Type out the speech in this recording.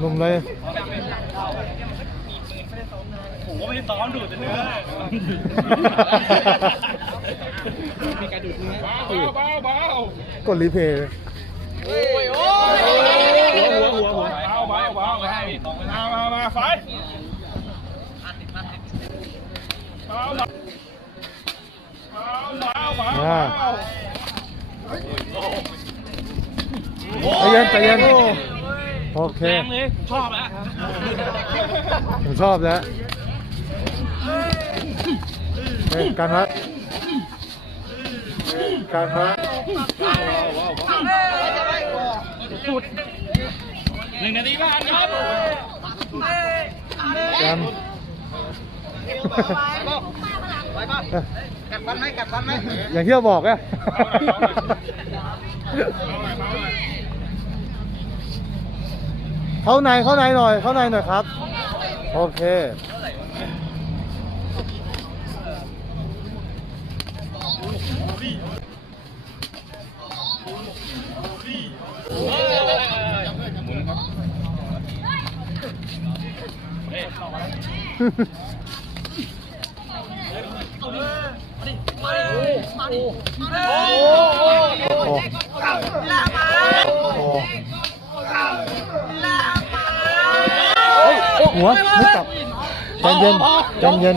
หนุ่มเลยผมก็ไม่ได้ซ้อมดูดแต่เนื้อ มีการดูดเนื้อเบาเบากดรีเพย์เลยหัวหัวหัวเบาเบาเบามามามาไฟเบาเบาเบาเบา อ่าใจเย็นใจเย็นโอเค แรงเลยชอบอะผมชอบแล้วเฮ้ยการพักการพักสุดหนึ่งนาทีผ่านครับกัน กัดฟันไหมกัดฟันไหมอย่างที่เราบอกอะเข้าในเข้าในหน่อย เข้าในหน่อยครับ โอเคโอ้โหัวไม่จับใจเย็นใจเย็น